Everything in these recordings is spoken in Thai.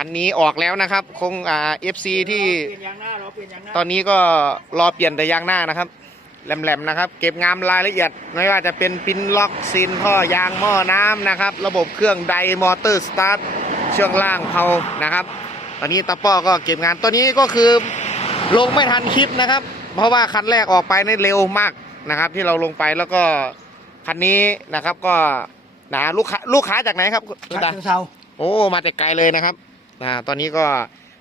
คันนี้ออกแล้วนะครับ คงอ่าเอฟซีที่เปลี่ยนยางหน้าเราเปลี่ยนยางหน้าตอนนี้ก็รอเปลี่ยนแต่ยางหน้านะครับแหลมๆนะครับ เก็บงามรายละเอียด ไม่ว่าจะเป็นปินล็อกซีนท่อยางหม้อน้ำนะครับ ระบบเครื่องไดมอเตอร์สตาร์ทเชื่องล่างเพานะครับ ตอนนี้ตาป้อก็เก็บงานตัวนี้ก็คือลงไม่ทันคลิปนะครับ เพราะว่าคันแรกออกไปนี่เร็วมากนะครับ ที่เราลงไปแล้วก็คันนี้นะครับก็นะลูกค้าลูกค้าจากไหนครับคุณฉะตาเชิงเซาโอ้ มาแต่ไกลเลยนะครับ อ่าตอนนี้ก็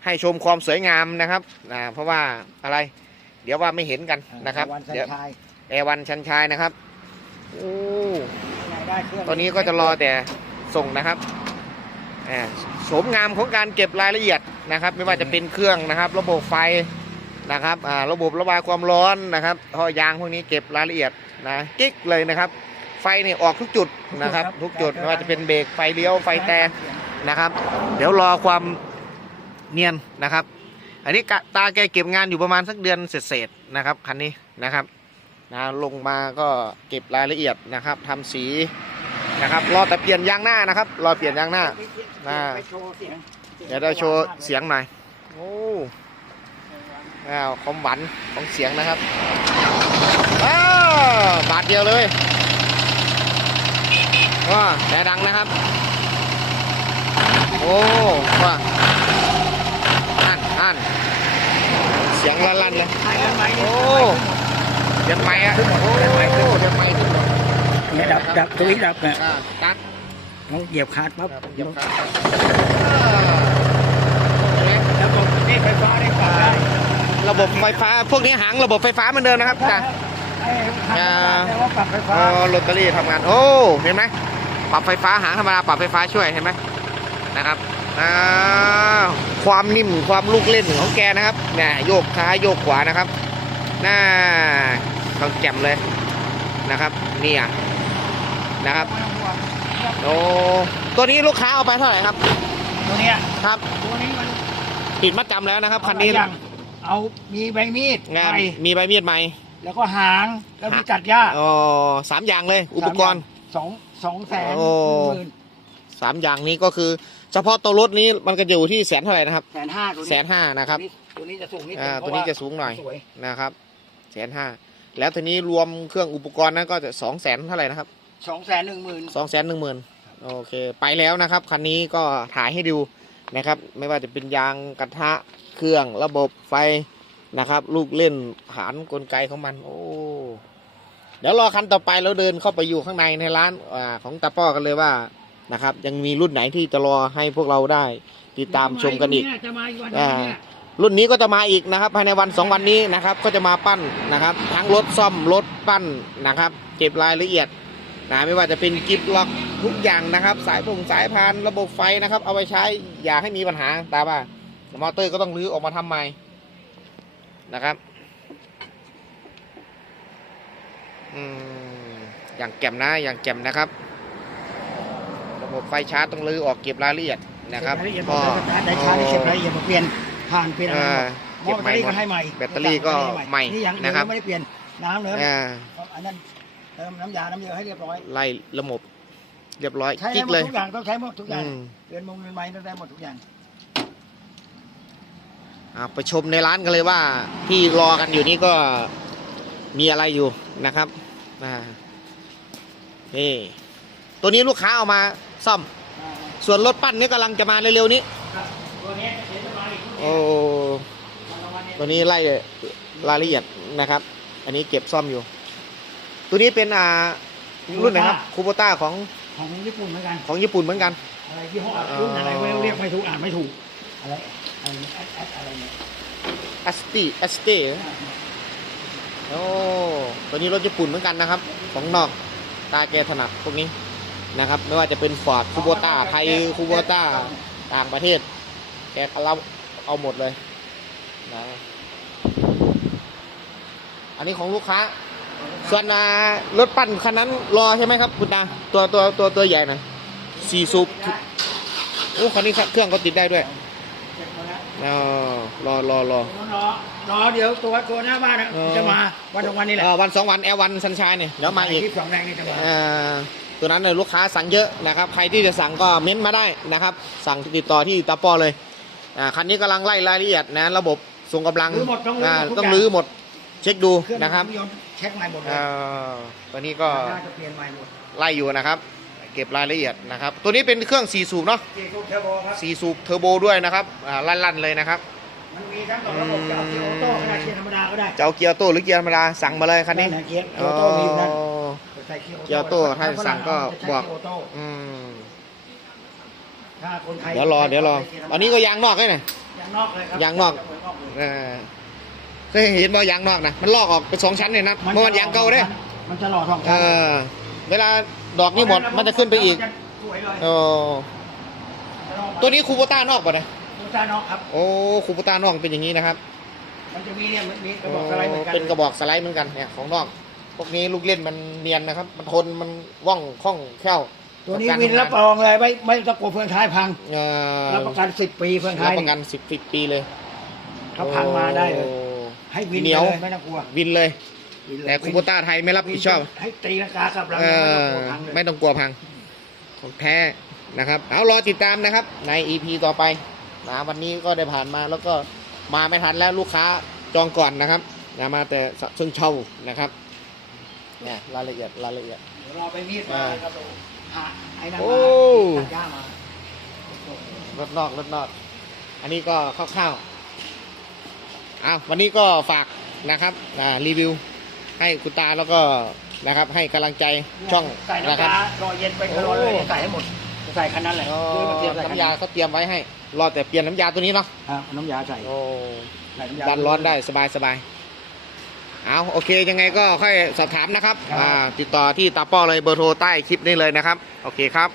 ให้ชมความสวยงามนะครับอ่าเพราะว่าอะไรเดี๋ยวว่าไม่เห็นกันนะครับวันสัญเดี๋ยวชัยแอร์วันชันชายนะครับโอ้ยังไงได้เครื่องตอนนี้ก็จะรอแต่ส่งนะครับอ่าโฉมงามของการเก็บรายละเอียดนะครับ ไม่ว่าจะเป็นเครื่องนะครับ ระบบไฟนะครับอ่าระบบระบายความร้อนนะครับท่อยางพวกนี้เก็บรายละเอียดนะกิ๊กเลยนะครับ ไฟนี่ออกทุกจุดนะครับ ทุกจุดไม่ว่าจะเป็นเบรกไฟเลี้ยวไฟแต่ นะครับ เดี๋ยวรอความเนียนนะครับ อันนี้กะตาแกเก็บงานอยู่ประมาณสักเดือนเศษๆนะครับคันนี้นะครับนะลงมาก็เก็บรายละเอียดนะครับทำสีนะครับ รอแต่เปลี่ยนยางหน้านะครับ รอเปลี่ยนยางหน้าอ่าไปโชว์เสียงเดี๋ยวเราโชว์เสียงหน่อยโอ้อ้าวความหวานของเสียงนะครับอ้าวบาทเดียวเลยว้าแต่ดังนะครับ โอ้ว่าอ่านอ่านเสียงลั่นๆเลยใช้กันไหมโอ้เสียงไม้อะโอ้เสียงไม้ขึ้นหมดเนี่ยดับดับสวิตช์ดับเนี่ยอ่าตัดเราเหยียบคาดปั๊บเหยียบครับแล้วก็นี่ไฟฟ้าได้กลับได้ระบบไฟฟ้าพวกนี้หางระบบไฟฟ้าเหมือนเดิมนะครับจ้ะไอ้คาดแต่ว่าปรับไฟฟ้าอ๋อลอตเตอรี่ทำงาน โอ้ เห็นไหมปรับไฟฟ้าหางธรรมดาปรับไฟฟ้าช่วยเห็นไหม นะครับอ่าความนิ่มความลูกเล่นของแกนะครับเนี่ยโยกซ้ายโยกขวานะครับน่าต้องแจ่มเลยนะครับเนี่ยนะครับโอ้ตัวนี้ลูกค้าเอาไปเท่าไหร่ครับ ตัวเนี้ยครับตัวนี้มันติดมัดจำแล้วนะครับคันนี้เอาหลายอย่างเอามีใบมีดงานไปมีใบมีดไหมแล้วก็หางแล้วมีตัดหญ้าอ๋อสามอย่างเลย อุปกรณ์สองสองแสนโอ้หนึ่งหมื่น สามอย่างนี้ก็คือ เฉพาะตัวรถนี้มันก็อยู่ที่แสนเท่าไหร่นะครับแสนห้าตัวนี้แสนห้านะครับ ตัวนี้จะสูงนิดนึอ่างเพตัวราะนี้ว่าจะสูงหน่อยสวยนะครับแสนห้าแล้วทีนี้รวมเครื่องอุปกรณ์นั้นก็จะสองแสนเท่าไหร่นะครับสองแสนหนึ่งหมื่นสองแสนหนึ่งหมื่นโอเค ไปแล้วนะครับคันนี้ก็ถ่ายให้ดูนะครับ ไม่ว่าจะเป็นยางกระทะเครื่องระบบไฟนะครับ ลูกเล่นฐานกลไกของมัน โอ้เดี๋ยวรอคันต่อไปเราเดินเข้าไปอยู่ข้างในในร้านอาของตาป้อกันเลยว่า นะครับ ยังมีรุ่นไหนที่จะรอให้พวกเราได้ ติดตามชมกันอีกจะมาอีกวันอ่านี้เนี่ยรุ่นนี้ก็จะมาอีกนะครับ ภายในวันสองวันนี้นะครับ ก็จะมาปั้นนะครับ ทั้งรถซ่อมรถปั้นนะครับ เก็บรายละเอียดนะไม่ว่าจะเป็นกิฟล็อกทุกอย่างนะครับ สายปุ่งสายพานระบบไฟนะครับ เอาไปใช้อย่าให้มีปัญหาตามว่ามอเตอร์ก็ต้องรื้อออกมาทำใหม่นะครับอืมอย่างแจ่มนะอย่างแจ่มนะครับระ บบไฟชาร์จต้องรื้อออกเก็บรายละเอียดนะครับเก็บรายละเอียดหมดเลยได้ชาร์จได้เก็บรายละเอียดมาเปลี่ยนผ่านเปลี่ยนอะไรอ่าหมดหม้อเก็บแบตใหม่เตอรี่หมดก็ให้ใหม่แบตเตอรี่ก็ใหม่นี่ยังนะครับยังไม่ได้เปลี่ยนน้ำเลยอ่าอันนั้นเติมน้ำยาน้ำเยอะให้เรียบร้อยไล่ระบบเรียบร้อยใช้กิ๊ได้กหมดเลยทุกอย่างต้องใช้หมดทุกอย่างอืมเรือนมงเรือนไม้ต้องได้หมดทุกอย่างอ่าไปชมในร้านกันเลยว่าที่รอกันอยู่นี่ก็มีอะไรอยู่นะครับอ่านี่ตัวนี้ลูกค้าเอามา ซ่อม ส่วนรถปั้นนี่กำลังจะมาเร็วๆนี้ตัวนี้เดี๋ยวจะมาอีกโอ้ตัวนี้ไล่รายละเอียดนะครับ อันนี้เก็บซ่อมอยู่ ตัวนี้เป็นอ่ารุ่นไหนครับคูโบต้าของของญี่ปุ่นเหมือนกันของญี่ปุ่นเหมือนกัน อะไรยี่ห้อรุ่นอะไรไม่รู้เรียกไม่ถูกอ่านไม่ถูกอะไรอะไรแอดแอดอะไรเนี่ย a s t i a s t e โอ้ตัวนี้รถญี่ปุ่นเหมือนกันนะครับ ของนอกตาแกถนัดพวกนี้ นะครับ ไม่ว่าจะเป็นฟอร์ดคูโบต้าไทยคูโบต้าต่างประเทศ แกเราเอาหมดเลยนะอันนี้ของลูกค้า ส่วนอ่ารถปั้นคันนั้นรอใช่ไหมครับคุณตาตัวตัวตัวตัวใหญ่หน่อยสี่สูบโอ้คันนี้เครื่องก็ติดได้ด้วยเก็บหมดแล้วอ๋อรอรอรอรอรอเดี๋ยวตัวตัวหน้าบ้านนะเออจะมาวันสองวันนี้แหละเอ่อวันสองวันแอร์วันสัญชายเนี่ยเดี๋ยวมาอีกคลิปสองแรงนี่จะมาเอ่อ ตัวนั้นเนี่ยลูกค้าสั่งเยอะนะครับ ใครที่จะสั่งก็เม้นต์มาได้นะครับ สั่งติดต่อที่ตาปอเลยอ่าคันนี้กำลังไล่รายละเอียดนะระบบส่งกำลังรื้อหมดต้องรื้ออ่าหมดทุกต้องอย่างรื้อหมดเช็คดูเครื่องนะครับยนต์เช็คใหม่หมดเลยอ่าตัวนี้ก็น่าจะเปลี่ยนใหม่หมดไล่อยู่นะครับ เก็บรายละเอียดนะครับ ตัวนี้เป็นเครื่อง4สูบเนาะเกียร์ทูเทอร์โบครับ4สูบเทอร์โบด้วยนะครับอ่าลั่นๆเลยนะครับมันมีทั้งสองระบบจะเอาเกียร์ออโต้ก็ได้เกียร์ธรรมดาก็ได้จะเอาเกียร์ออโต้หรือเกียร์ธรรมดาสั่งมาเลยคันนี้แะเกียร์ออโต้มีอยู่นั่นอ๋อใส่ เกียร์เกียร์ออโต้ถ้าสั่งก็บอกจะใช้เกียร์ออโต้อืมถ้าคนไทยเดี๋ยวรอเดี๋ยวรออันนี้ก็ยางนอกเลยนะยางนอกเลยครับยางนอกเออเคยเห็นบ่ยางนอกนะมันลอกออกเป็นสองชั้นเลยนะเมื่อวันยางเก่าเด้มันจะหล่อสองเอชั้นอเวลาดอกนี่หมดมันจะขึ้นไปอีกสวยเลยโอ้ตัวนี้คูโบต้านอกป่ะนะคูโบต้านอกครับโอ้คูโบต้านอกเป็นอย่างนี้นะครับ มันจะมีเนี่ยมันมีกระบอกอะไรเหมือนกันเป็นกระบอกสไลด์เหมือนกันเนี่ยของนอก พวกนี้ลูกเล่นมันเนียนนะครับ มันทนมันว่องคล่องแคล่วตัวนี้กับการวินทำงารับรองเลยไม่ไม่ต้องกลัวเฟืองท้ายพังเอ่อรับประกันสิบปีเฟืองท้ารับยประกันสิบสิบปีเลยเขาพังมาได้เลย โอ้ ให้วินเหนียวไปเลยไม่ต้องกลัววินเลย วินเลยแต่คูโบต้าไทยไม่รับผิดชอบ ให้ตีลังกากลับหลังเอไม่ต้องกลัวพังเลย ไม่ต้องกลัวพังของแท้นะครับ เอารอติดตามนะครับ ใน EP ต่อไปนะวันนี้ก็ได้ผ่านมาแล้วก็มาไม่ทันแล้วลูกค้าจองก่อนนะครับนะมาแต่เชิงเช่านะครับ เนี่ยรายละเอียดรายละเอียด เดี๋ยวรอไปมีดมาครับอะไอ้นั่นโอ้ มาตัดหญ้ามารถนอกรถนอก อันนี้ก็คร่าวๆเอาวันนี้ก็ฝากนะครับอ่ารีวิว ให้คุณตาแล้วก็นะครับ ให้กำลังใจช่องใส่นะน้ำครับ ยารอเย็นไปก็รอเลยโอ้ ใส่ให้หมดใส่คันนั้นแหละอ๋อคือมันเตรียมใส่คันน้ำยาเขาเตรียมไว้ให้ รอแต่เปลี่ยนน้ำยาตัวนี้เนาะครับน้ำยาใส่โอ้ใส่น้ำยาดันร้อนได้สบายสบาย เอาโอเคยังไงก็ค่อยสอบถามนะครับครับอ่าติดต่อที่ตาป้อเลยเบอร์โทรใต้คลิปนี้เลยนะครับ โอเคครับ